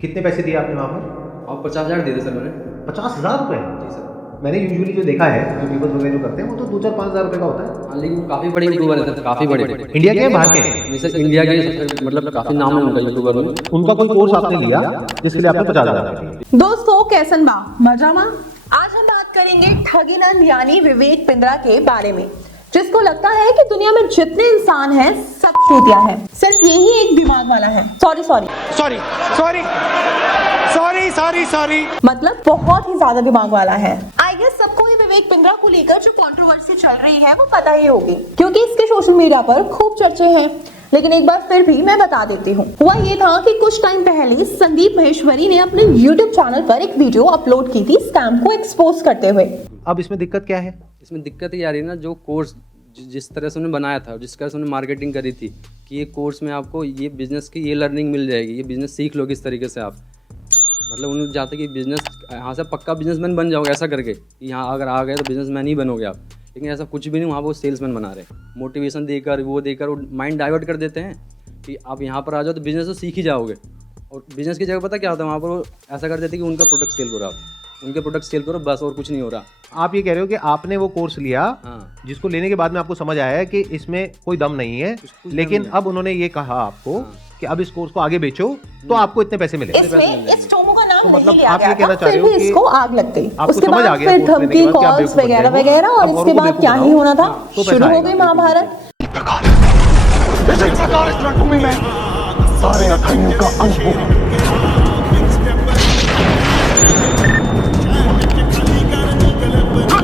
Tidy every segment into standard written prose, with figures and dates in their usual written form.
कितने पैसे दिए आपने वहाँ पर? और 50,000 दे दे सर मैंने। 50,000 रुपये? जी सर। मैंने यूजुअली जो देखा है यूट्यूबर्स वगैरह जो करते हैं वो तो 2-4-5,000 रुपये का होता है। हाँ, लेकिन वो काफ़ी बड़े यूट्यूबर है सर, काफ़ी बड़े। इंडिया के बाहर के? नहीं सर, इंडिया के मतलब काफ़ी नाम है उनका यूट्यूबर में। उनका कोई कोर्स आपने लिया जिसके लिए आपने 50,000 दिए? दोस्तों कैसन बा मजामा। आज हम बात करेंगे ठगीनंद यानी विवेक बिंद्रा के बारे में, जिसको लगता है कि दुनिया में जितने इंसान हैं सब चूतिया हैं, सिर्फ यही एक दिमाग वाला है। सॉरी मतलब बहुत ही ज्यादा दिमाग वाला है। आई गेस सबको ही विवेक बिंद्रा को लेकर जो कंट्रोवर्सी चल रही है वो पता ही होगी, क्योंकि इसके सोशल मीडिया पर खूब चर्चे हैं। लेकिन एक बार फिर भी मैं बता देती हूँ। हुआ ये था कि कुछ टाइम पहले संदीप महेश्वरी ने अपने YouTube चैनल पर एक वीडियो अपलोड की थी स्कैम को एक्सपोज करते हुए। अब इसमें दिक्कत क्या है? इसमें दिक्कत ये आ रही है ना, जो कोर्स जिस तरह से उन्होंने बनाया था, जिस तरह से उन्होंने मार्केटिंग करी थी कि ये कोर्स में आपको ये बिजनेस की ये लर्निंग मिल जाएगी, ये बिजनेस सीख लोगे इस तरीके से आप, मतलब उन्होंने चाहते कि बिजनेस यहाँ से पक्का बिजनेसमैन बन जाओगे ऐसा करके कि यहाँ अगर आ गए तो बिजनेसमैन ही बनोगे आप। लेकिन ऐसा कुछ भी नहीं, वहाँ वो सेल्समैन बना रहे हैं। मोटिवेशन देकर वो माइंड डाइवर्ट कर देते हैं कि आप यहाँ पर आ जाओ तो बिजनेस तो सीख ही जाओगे। और बिजनेस की जगह पता क्या होता है, वहाँ पर वो ऐसा कर देते हैं कि उनका प्रोडक्ट सेल करो, आप उनके प्रोडक्ट सेल करो बस, और कुछ नहीं हो रहा। आप ये कह रहे हो कि आपने वो कोर्स लिया, हाँ। जिसको लेने के बाद में आपको समझ आया है कि इसमें कोई दम नहीं है, कुछ लेकिन दम नहीं। अब उन्होंने ये कहा आपको हाँ। कि अब इस कोर्स को आगे बेचो तो आपको इतने पैसे मिलेंगे। इसमें इस टोमो का नाम तो नहीं मतलब लिया आप ये गया कहना था, चाह रहे फिर हो भी कि इसको आग लग गई। आपको उसके समझ आ बाद गया फिर कोर्स लेने के धमकी बाद कि आप कॉल्स बेवकूफ वगैरह बन जाएंगे। वगैरह, और अब इसके औरों को बाद बेवकूफ क्या ही बनाओ। होना था, तो पैसा शुरू हो आएगा। गई महाभारत। इसी प्रकार इस रणभूमि में सारे अथाइयों का अंत होगा।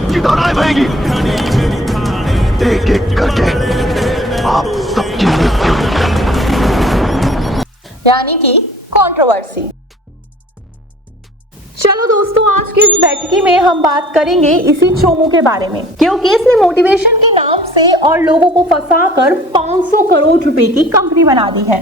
की दौड़ाई बहेगी, एक एक करके आप सबकी मृत्यु। यानी कि कंट्रोवर्सी। चलो दोस्तों, आज की इस बैठकी में हम बात करेंगे इसी चोमू के बारे में, क्योंकि इसने मोटिवेशन के नाम से और लोगों को फंसाकर 500 करोड़ रुपए की कंपनी बना दी है।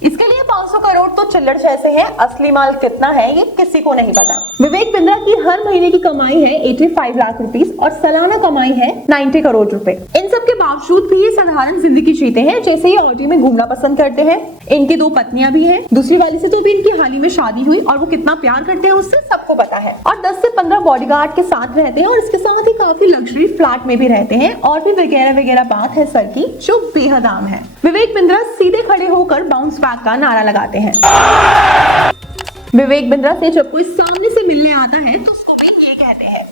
इसके लिए 500 करोड़ तो चिल्लड़ जैसे हैं, असली माल कितना है ये किसी को नहीं पता। विवेक बिंद्रा की हर महीने की कमाई है 85 लाख रुपीस और सालाना कमाई है 90 करोड़ रुपए। इन सब के बावजूद भी ये साधारण जिंदगी जीते हैं, जैसे ये ऑडी में घूमना पसंद करते हैं। इनकी 2 पत्नियां भी हैं, दूसरी वाली से तो भी इनकी हाल ही में शादी हुई और वो कितना प्यार करते हैं उससे सबको पता है। और 10 से 15 बॉडीगार्ड के साथ रहते हैं और इसके साथ ही काफी लग्जरी फ्लैट में भी रहते हैं, और भी वगैरह वगैरह बात है सर की जो बेहद आम है। विवेक बिंद्रा सीधे खड़े होकर बाउंस बैक का नारा लगाते हैं। विवेक बिंद्रा से जब कोई सामने से मिलने आता है तो उसको भी ये कहते हैं।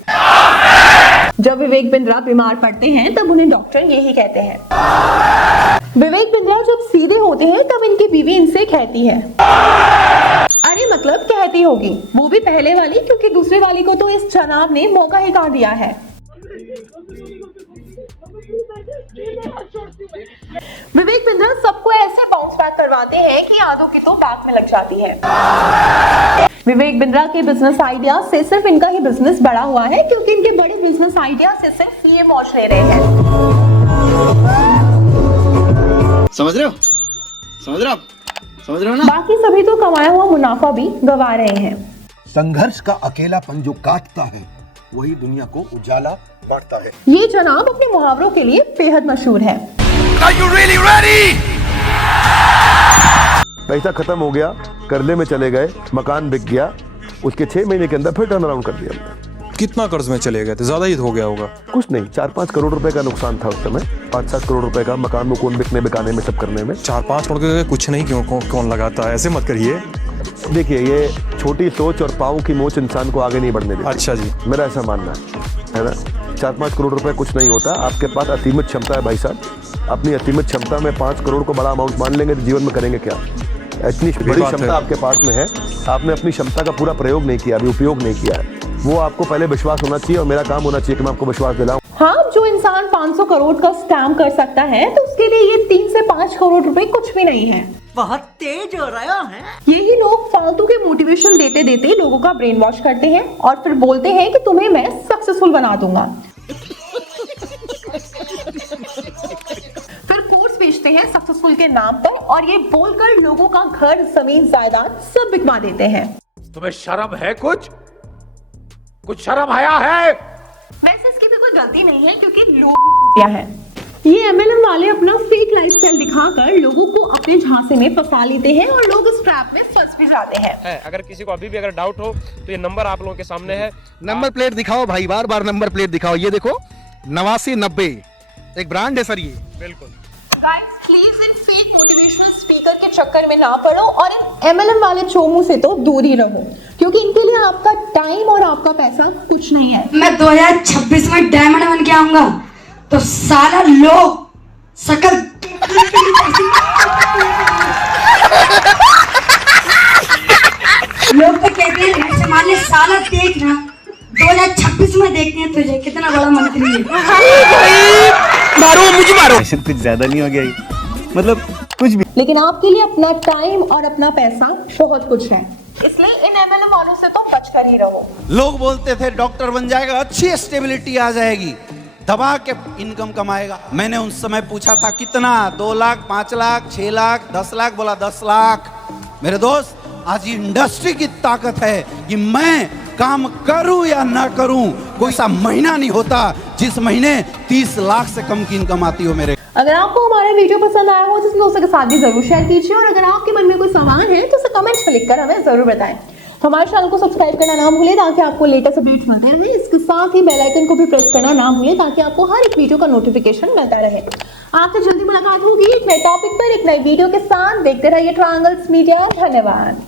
जब विवेक बिंद्रा बीमार पड़ते हैं तब उन्हें डॉक्टर यही कहते हैं। विवेक बिंद्रा जब सीधे होते हैं तब इनकी बीवी इनसे कहती है, अरे मतलब कहती होगी, वो भी पहले वाली, क्योंकि दूसरी वाली को तो इस जनाब ने मौका ही काट दिया है। विवेक बिंद्रा सबको ऐसे बाउंस बैक करवाते हैं कि आधों की तो बैक में लग जाती है। विवेक बिंद्रा के बिजनेस आइडिया से सिर्फ इनका ही बिजनेस बड़ा हुआ है, क्योंकि इनके बड़े बिजनेस आइडिया से सिर्फ ये मौज ले रहे हैं। समझ रहे हो ना? बाकी सभी तो कमाया हुआ मुनाफा भी गवा रहे हैं। संघर्ष का अकेलापन जो काटता है वही दुनिया को उजाला बांटता है। ये जनाब अपने मुहावरों के लिए बेहद मशहूर है। पैसा खत्म हो गया, कर्जे में चले गए, मकान बिक गया, उसके 6 महीने के अंदर फिर टर्न अराउंड कर दिया हमने। कितना कर्ज में चले गए थे? ज्यादा ही हो गया होगा। कुछ नहीं, 4-5 करोड़ रुपए का नुकसान था उस समय। 5-7 करोड़ रुपए का मकान में कौन बिकाने में सब करने में। 4-5 करोड़ के कुछ नहीं, कौन लगाता है? ऐसे मत करिए। देखिए, ये छोटी सोच और पाँव की मोच इंसान को आगे नहीं बढ़ने देती। अच्छा जी, मेरा ऐसा मानना है ना। 4-5 करोड़ रुपए कुछ नहीं होता। आपके पास असीमित क्षमता है भाई साहब। अपनी असीमित क्षमता में 5 करोड़ को बड़ा अमाउंट मान लेंगे तो जीवन में करेंगे क्या? इतनी बड़ी क्षमता आपके पास में है, आपने अपनी क्षमता का पूरा प्रयोग नहीं किया, अभी उपयोग नहीं किया है। वो आपको पहले विश्वास होना चाहिए, और मेरा काम होना चाहिए कि मैं आपको विश्वास दिलाऊं। हाँ, जो इंसान 500 करोड़ का स्कैम कर सकता है तो उसके लिए ये 3 से 5 करोड़ रुपए कुछ भी नहीं है। बहुत तेज हो रहा है। यही लोग फालतू के मोटिवेशन देते देते लोगों का ब्रेन वॉश करते हैं और फिर बोलते हैं कि तुम्हें मैं सक्सेसफुल बना दूंगा। फिर कोर्स बेचते हैं सक्सेसफुल के नाम पर और ये बोलकर लोगों का घर, जमीन, जायदाद सब बिकवा देते हैं। तुम्हें शर्म है? कुछ शर्म आया है? वैसे इसकी भी कोई गलती नहीं है क्योंकि लोग ही चूतिया हैं। ये MLM वाले अपना फेक लाइफस्टाइल दिखाकर लोगों को अपने झांसे में फंसा लेते हैं और लोग इस ट्रैप में फंस भी जाते हैं। अगर किसी को अभी भी अगर डाउट हो तो ये नंबर आप लोगों के सामने है। नंबर प्लेट दिखाओ भाई, बार बार नंबर प्लेट दिखाओ। ये देखो 8990 एक ब्रांड है सर ये। बिल्कुल guys please in fake motivational speaker के चक्कर में ना पड़ो और इन MLM वाले चोमू से तो दूर ही रहो क्योंकि इनके लिए आपका टाइम और आपका पैसा कुछ नहीं है। मैं 2026 में डायमंड बन के आऊंगा तो सारा लोग सकल लोग तो कहते हैं हमारे साला देखना 2026 में देखते हैं तुझे कितना बड़ा मंत्री है। मारो मुझे मारो। कुछ ज्यादा नहीं हो गया ये? मतलब कुछ भी। लेकिन आपके लिए अपना टाइम और अपना पैसा बहुत कुछ है, इसलिए इन MLM वालों से तो बचकर ही रहो। लोग बोलते थे डॉक्टर बन जाएगा, अच्छी स्टेबिलिटी आ जाएगी, दबा के इनकम कमाएगा। मैंने उस समय पूछा था कितना, 2 लाख, 5 लाख, 6 लाख, 10 लाख, बोला 10 लाख। मेरे दोस्त आज इंडस्ट्री की ताकत है कि मैं काम करूं या ना करूं, कोई सा महीना नहीं होता जिस महीने 30 लाख से कम की इनकम आती हो मेरे। अगर आपको हमारा वीडियो पसंद आया हो तो इसे दोस्तों के साथ भी जरूर शेयर कीजिए और अगर आपके मन में कोई सवाल है तो उसे कमेंट्स में लिखकर हमें जरूर बताएं। हमारे चैनल को सब्सक्राइब करना ना भूलें ताकि आपको लेटेस्ट अपडेट्स मिलते रहें। इसके साथ ही बेल आइकन को भी प्रेस करना ना भूलें ताकि आपको हर एक वीडियो का नोटिफिकेशन मिलता रहे। आपसे जल्दी मुलाकात होगी एक नए टॉपिक पर एक नए वीडियो के साथ। देखते रहिए ट्रायंगल्स मीडिया। धन्यवाद।